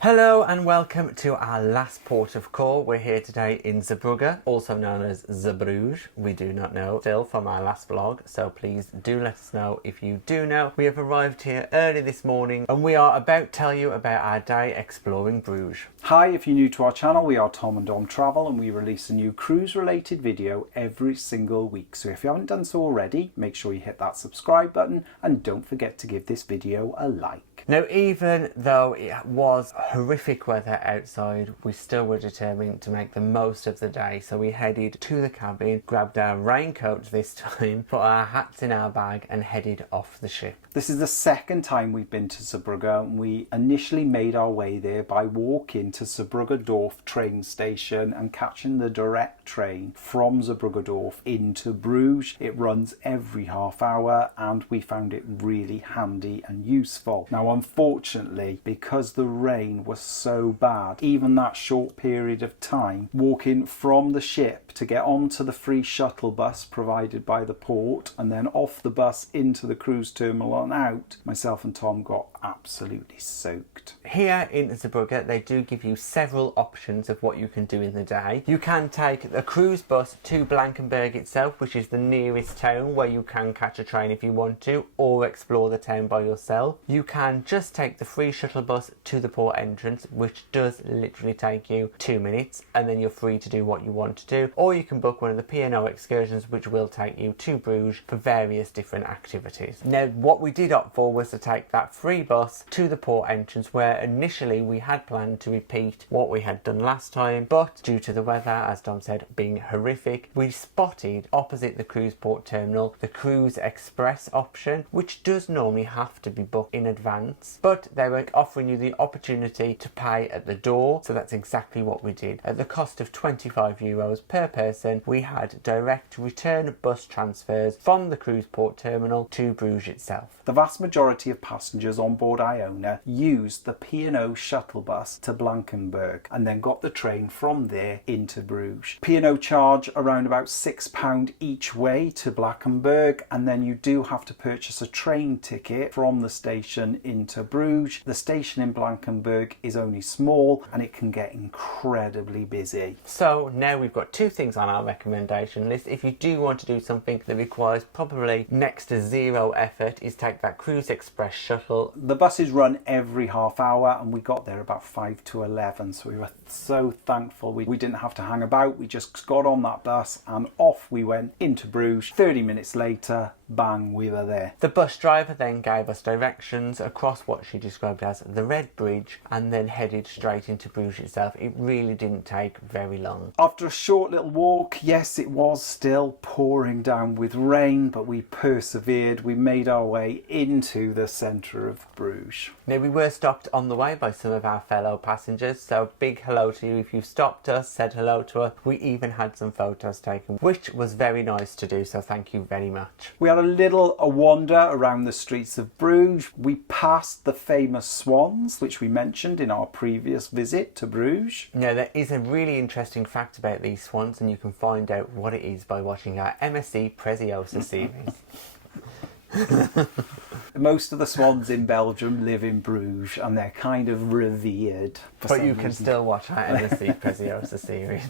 Hello and welcome to our last port of call. We're here today in Zeebrugge, also known as Zeebrugge. We do not know still from our last vlog, so please do let us know if you do know. We have arrived here early this morning and we are about to tell you about our day exploring Bruges. Hi, if you're new to our channel, we are Tom and Dom Travel and we release a new cruise related video every single week. So if you haven't done so already, make sure you hit that subscribe button and don't forget to give this video a like. Now, even though it was horrific weather outside, we still were determined to make the most of the day. So we headed to the cabin, grabbed our raincoats this time, put our hats in our bag and headed off the ship. This is the second time we've been to Zeebrugge and we initially made our way there by walking to Zeebrugge Dorf train station and catching the direct train from Zeebrugge Dorf into Bruges. It runs every half hour and we found it really handy and useful. Now, unfortunately, because the rain was so bad, even that short period of time, walking from the ship to get onto the free shuttle bus provided by the port and then off the bus into the cruise terminal and out, myself and Tom got absolutely soaked. Here in Zeebrugge, they do give you several options of what you can do in the day. You can take the cruise bus to Blankenberg itself, which is the nearest town where you can catch a train if you want to, or explore the town by yourself. You can just take the free shuttle bus to the port entrance, which does literally take you 2 minutes, and then you're free to do what you want to do. Or you can book one of the P&O excursions, which will take you to Bruges for various different activities. Now, what we did opt for was to take that free bus to the port entrance, where initially we had planned to repeat what we had done last time, but due to the weather, as Dom said, being horrific, we spotted opposite the cruise port terminal the Cruise Express option, which does normally have to be booked in advance, but they were offering you the opportunity to pay at the door, so that's exactly what we did. At the cost of €25 per person, we had direct return bus transfers from the cruise port terminal to Bruges itself. The vast majority of passengers on board Iona used the P&O shuttle bus to Blankenberg and then got the train from there into Bruges. P&O charge around about £6 each way to Blankenberg, and then you do have to purchase a train ticket from the station into Bruges. The station in Blankenberg is only small and it can get incredibly busy. So now we've got two things on our recommendation list. If you do want to do something that requires probably next to zero effort, is take that Cruise Express shuttle. The buses run every half hour and we got there about 5 to 11, so we were so thankful we didn't have to hang about. We just got on that bus and off we went into Bruges. 30 minutes later, bang, we were there. The bus driver then gave us directions across what she described as the Red Bridge and then headed straight into Bruges itself. It really didn't take very long. After a short little walk, yes, it was still pouring down with rain, but we persevered. We made our way into the centre of Bruges. Now, we were stopped on the way by some of our fellow passengers, so big hello to you if you stopped us, said hello to us. We even had some photos taken, which was very nice to do, so thank you very much. We had a little wander around the streets of Bruges. We passed the famous swans, which we mentioned in our previous visit to Bruges. Now, there is a really interesting fact about these swans, and you can find out what it is by watching our MSc Preziosa series. Most of the swans in Belgium live in Bruges and they're kind of revered. But you can still watch our MSc Preziosa series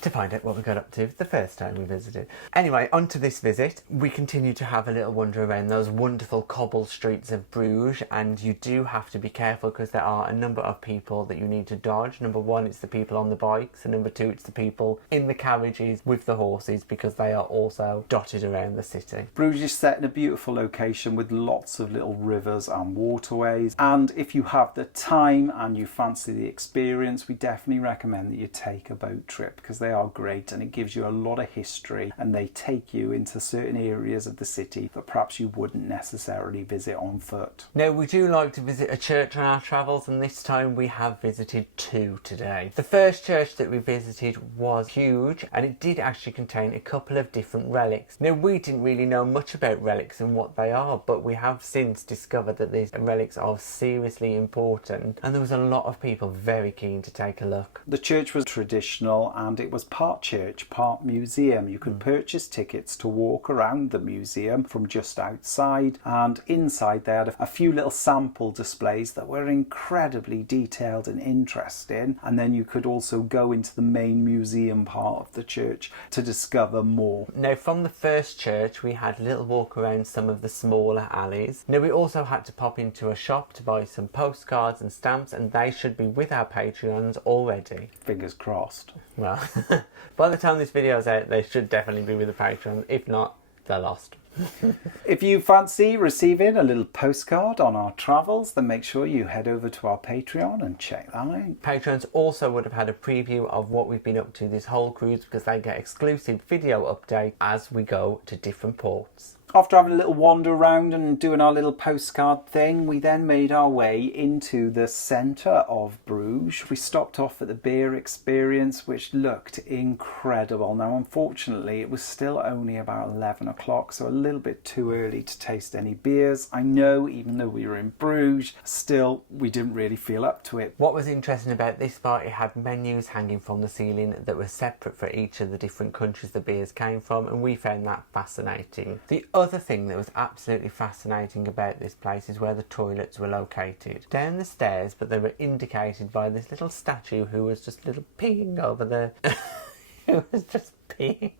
to find out what we got up to the first time we visited. Anyway, on to this visit. We continue to have a little wander around those wonderful cobble streets of Bruges, and you do have to be careful because there are a number of people that you need to dodge. Number one, it's the people on the bikes, and number two, it's the people in the carriages with the horses, because they are also dotted around the city. Bruges is set in a beautiful location with lots of little rivers and waterways, and if you have the time and you fancy the experience, we definitely recommend that you take a boat trip because they are great and it gives you a lot of history and they take you into certain areas of the city that perhaps you wouldn't necessarily visit on foot. Now, we do like to visit a church on our travels, and this time we have visited two today. The first church that we visited was huge and it did actually contain a couple of different relics. Now, we didn't really know much about relics and what they are, but we have since discovered that these relics are seriously important, and there was a lot of people very keen to take a look. The church was traditional and it was part church, part museum. You could purchase tickets to walk around the museum from just outside, and inside they had a few little sample displays that were incredibly detailed and interesting, and then you could also go into the main museum part of the church to discover more. Now, from the first church we had a little walk around some of the smaller alleys. Now, we also had to pop into a shop to buy some postcards and stamps, and they should be with our Patreons already. Fingers crossed. Well, by the time this video is out, they should definitely be with the Patreons. If not, they're lost. If you fancy receiving a little postcard on our travels, then make sure you head over to our Patreon and check that out. Patrons also would have had a preview of what we've been up to this whole cruise, because they get exclusive video update as we go to different ports. After having a little wander around and doing our little postcard thing, we then made our way into the centre of Bruges. We stopped off at the beer experience, which looked incredible. Now, unfortunately, it was still only about 11 o'clock, so a little bit too early to taste any beers. I know, even though we were in Bruges, still, we didn't really feel up to it. What was interesting about this spot, it had menus hanging from the ceiling that were separate for each of the different countries the beers came from, and we found that fascinating. The other thing that was absolutely fascinating about this place is where the toilets were located. Down the stairs, but they were indicated by this little statue who was just little peeing over there. Who was just peeing.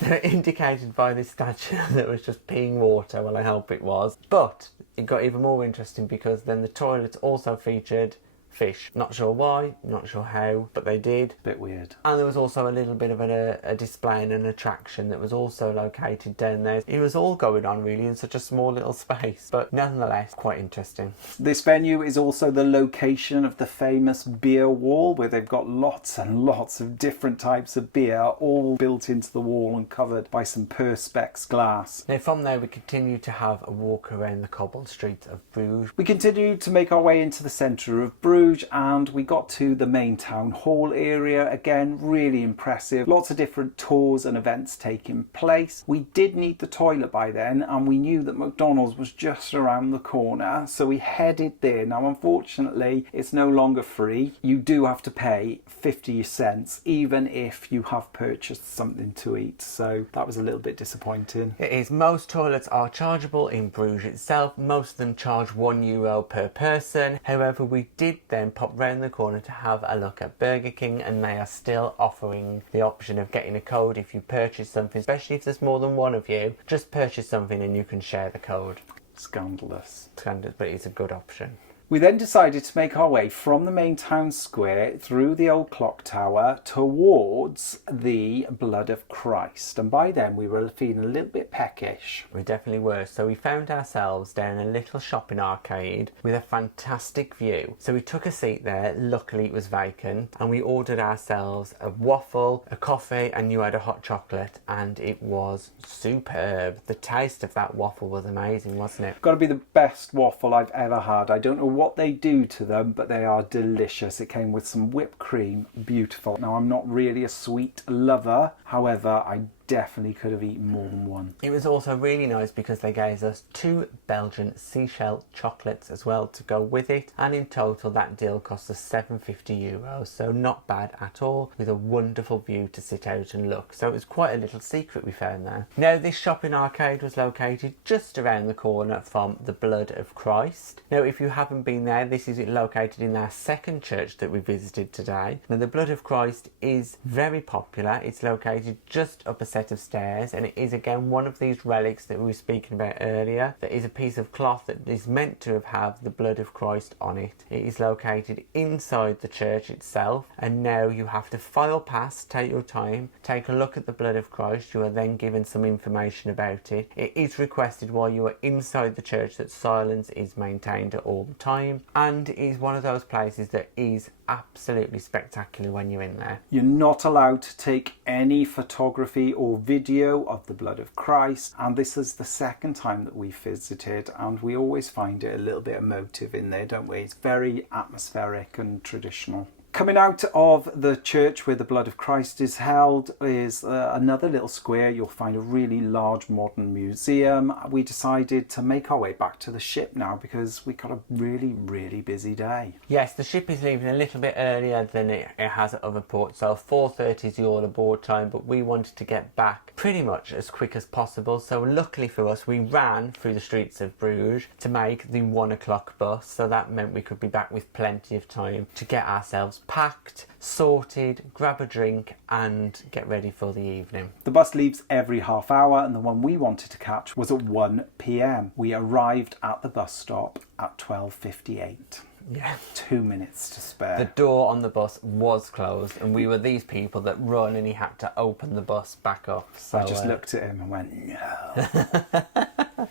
They were indicated by this statue that was just peeing water. Well, I hope it was. But it got even more interesting because then the toilets also featured fish. Not sure why, not sure how, but they did. Bit weird. And there was also a little bit of a display and an attraction that was also located down there. It was all going on really in such a small little space, but nonetheless quite interesting. This venue is also the location of the famous beer wall, where they've got lots and lots of different types of beer all built into the wall and covered by some perspex glass. Now, from there we continued to have a walk around the cobbled streets of Bruges. We continued to make our way into the centre of Bruges, and we got to the main town hall area. Again, really impressive. Lots of different tours and events taking place. We did need the toilet by then, and we knew that McDonald's was just around the corner, so we headed there. Now, unfortunately, it's no longer free. You do have to pay 50 cents, even if you have purchased something to eat, so that was a little bit disappointing. It is, most toilets are chargeable in Bruges itself. Most of them charge €1 per person. However, we did then pop round the corner to have a look at Burger King, and they are still offering the option of getting a code if you purchase something, especially if there's more than one of you. Just purchase something and you can share the code. Scandalous. Scandalous, but it's a good option. We then decided to make our way from the main town square through the old clock tower towards the Blood of Christ. And by then we were feeling a little bit peckish. We definitely were. So we found ourselves down a little shopping arcade with a fantastic view. So we took a seat there. Luckily it was vacant. And we ordered ourselves a waffle, a coffee, and you had a hot chocolate. And it was superb. The taste of that waffle was amazing, wasn't it? Got to be the best waffle I've ever had. I don't know what they do to them, but they are delicious. It came with some whipped cream. Beautiful. Now, I'm not really a sweet lover. However, I definitely could have eaten more than one. It was also really nice because they gave us 2 Belgian seashell chocolates as well to go with it, and in total that deal cost us €750, so not bad at all, with a wonderful view to sit out and look. So it was quite a little secret we found there. Now, this shopping arcade was located just around the corner from the Blood of Christ. Now, if you haven't been there, this is located in our second church that we visited today. Now, the Blood of Christ is very popular. It's located just up a set of stairs, and it is again one of these relics that we were speaking about earlier. That is a piece of cloth that is meant to have the blood of Christ on it. It is located inside the church itself, and now you have to file past, take your time, take a look at the blood of Christ. You are then given some information about it. It is requested while you are inside the church that silence is maintained at all the time, and it is one of those places that is absolutely spectacular when you're in there. You're not allowed to take any photography or video of the Blood of Christ, and this is the second time that we visited, and we always find it a little bit emotive in there, don't we? It's very atmospheric and traditional. Coming out of the church where the blood of Christ is held is another little square. You'll find a really large modern museum. We decided to make our way back to the ship now because we got a really busy day. Yes, the ship is leaving a little bit earlier than it has at other ports, so 4:30 is the all aboard time, but we wanted to get back pretty much as quick as possible. So luckily for us, we ran through the streets of Bruges to make the 1 o'clock bus, so that meant we could be back with plenty of time to get ourselves packed, sorted, grab a drink and get ready for the evening. The bus leaves every half hour and the one we wanted to catch was at 1 p.m. We arrived at the bus stop at 12:58. Yeah. 2 minutes to spare. The door on the bus was closed and we were these people that run and he had to open the bus back up. So I just looked at him and went, no.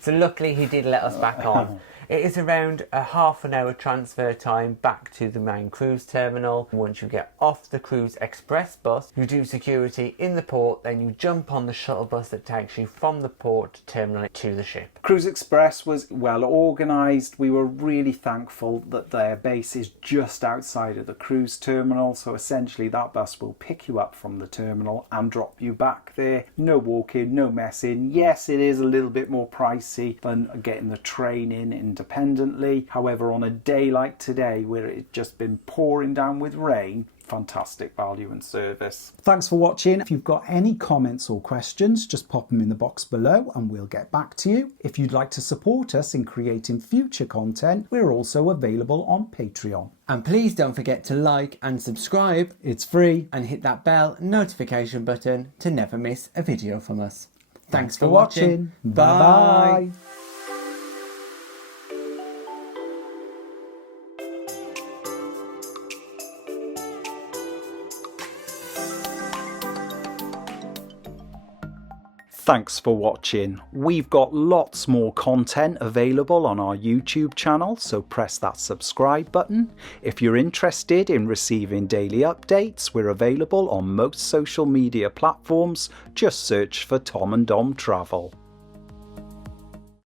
So luckily he did let us back on. It is around a half an hour transfer time back to the main cruise terminal. Once you get off the Cruise Express bus, you do security in the port, then you jump on the shuttle bus that takes you from the port terminal to the ship. Cruise Express was well organised. We were really thankful that their base is just outside of the cruise terminal, so essentially that bus will pick you up from the terminal and drop you back there. No walking, no messing. Yes, it is a little bit more pricey than getting the train in independently. However, on a day like today where it's just been pouring down with rain, fantastic value and service. Thanks for watching. If you've got any comments or questions, just pop them in the box below and we'll get back to you. If you'd like to support us in creating future content, we're also available on Patreon. And please don't forget to like and subscribe. It's free. And hit that bell notification button to never miss a video from us. Thanks for watching. Bye. Thanks for watching. We've got lots more content available on our YouTube channel, so press that subscribe button. If you're interested in receiving daily updates, we're available on most social media platforms. Just search for Tom and Dom Travel.